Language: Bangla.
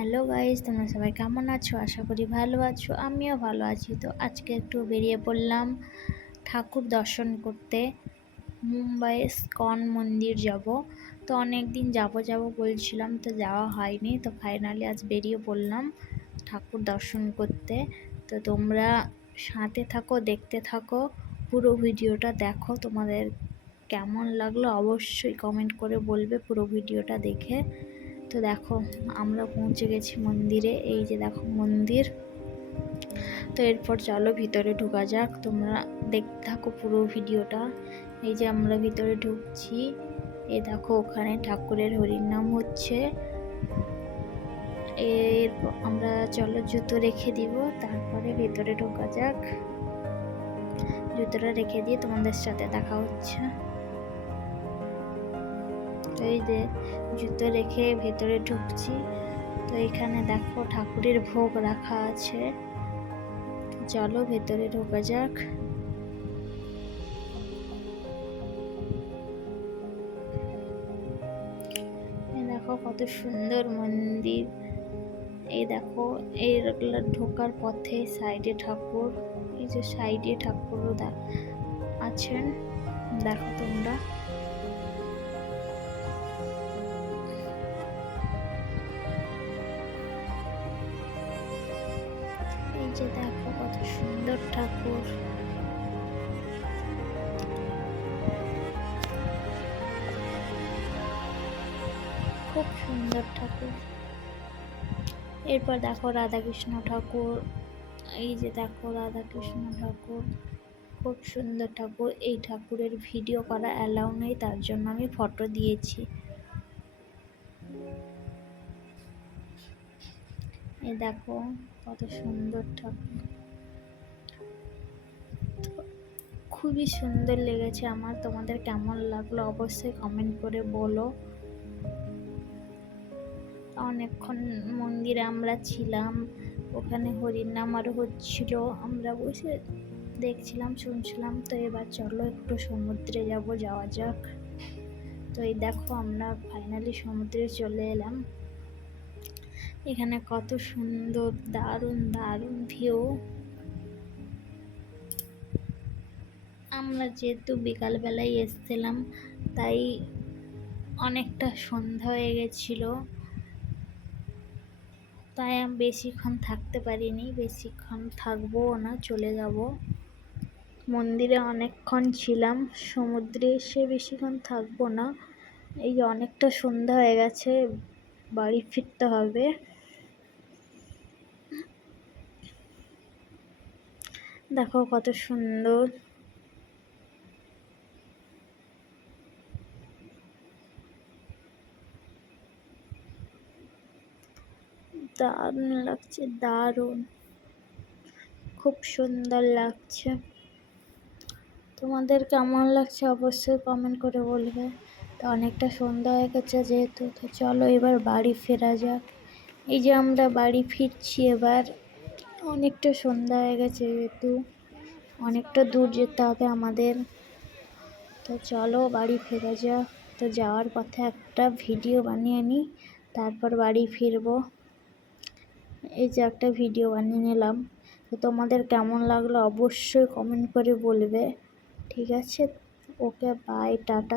হ্যালো গাইস, তোমরা সবাই কেমন আছো? আশা করি ভালো আছো। আমিও ভালো আছি। তো আজকে একটু বেরিয়ে পড়লাম ঠাকুর দর্শন করতে। মুম্বাই ইস্কন মন্দির যাব। তো অনেক দিন যাব বলছিলাম, তো যাওয়া হয়নি। তো ফাইনালি আজ বেরিয়ে পড়লাম ঠাকুর দর্শন করতে। তো তোমরা সাথে থাকো, দেখতে থাকো, পুরো ভিডিওটা দেখো। তোমাদের কেমন লাগলো অবশ্যই কমেন্ট করে বলবে পুরো ভিডিওটা দেখে। তো দেখো আমরা পৌঁছে গেছি মন্দিরে। এই যে দেখো মন্দির। তো এরপর চলো ভিতরে ঢোকা যাক। তোমরা দেখতে থাকো পুরো ভিডিওটা। এই যে আমরা ভিতরে ঢুকছি। এই দেখো ওখানে ঠাকুরের হরির নাম হচ্ছে। আমরা চলো জুতো রেখে দিব, তারপরে ভিতরে ঢোকা যাক। জুতোটা রেখে দিয়ে তোমাদের সাথে দেখা হচ্ছে। তো এই যে জুতো রেখে ভেতরে ঢুকছি। তো এখানে দেখো ঠাকুরের ভোগ রাখা আছে। চলো ভেতরে ঢোকা যাক। দেখো কত সুন্দর মন্দির। এই দেখো এইগুলো ঢোকার পথে সাইডে ঠাকুর। এই যে সাইডে ঠাকুরও আছেন, দেখো তোমরা। এই যে দেখো কত সুন্দর ঠাকুর। খুব সুন্দর ঠাকুর। এরপর দেখো রাধাকৃষ্ণ ঠাকুর। এই যে দেখো রাধাকৃষ্ণ ঠাকুর, খুব সুন্দর ঠাকুর। এই ঠাকুরের ভিডিও করা অ্যালাউ নেই, তার জন্য আমি ফটো দিয়েছি। এই দেখো কত সুন্দর ঠাকুর। খুবই সুন্দর লেগেছে আমার। তোমাদের কেমন লাগলো অবশ্যই কমেন্ট করে বলো। অনেকক্ষণ মন্দিরে আমরা ছিলাম, ওখানে হরির নাম আরো হচ্ছিল, আমরা বসে দেখছিলাম, শুনছিলাম। তো এবার চলো একটু সমুদ্রে যাওয়া যাক। তো এই দেখো আমরা ফাইনালি সমুদ্রে চলে এলাম। এখানে কত সুন্দর, দারুণ দারুণ ভিউ। আমরা যেহেতু বিকালবেলায় এসেছিলাম, তাই অনেকটা সন্ধ্যা হয়ে গেছিল, তাই আমি বেশিক্ষণ থাকতে পারিনি। বেশিক্ষণ থাকবো না, চলে যাব। মন্দিরে অনেকক্ষণ ছিলাম, সমুদ্রে এসে বেশিক্ষণ থাকবো না। এই যে অনেকটা সন্ধ্যা হয়ে গেছে, বাড়ি ফিরতে হবে। দেখো কত সুন্দর। দারুণ লাগছে, দারুণ, খুব সুন্দর লাগছে। তোমাদের কেমন লাগছে অবশ্যই কমেন্ট করে বলবে। তো অনেকটা সন্ধ্যা হয়ে গেছে যেহেতু, তো চলো এবার বাড়ি ফেরা যাক। এই যে আমরা বাড়ি ফিরছি এবার। অনেকটা সন্ধ্যা হয়ে গেছে যেহেতু, অনেকটা দূর যেতে হবে আমাদের। তো চলো বাড়ি ফেরা যাক। তো যাওয়ার পথে একটা ভিডিও বানিয়ে নিই, তারপর বাড়ি ফিরবো। এই যে একটা ভিডিও বানিয়ে নিলাম। তো তোমাদের কেমন লাগলো অবশ্যই কমেন্ট করে বলবে। ঠিক আছে, ওকে, বাই, টাটা।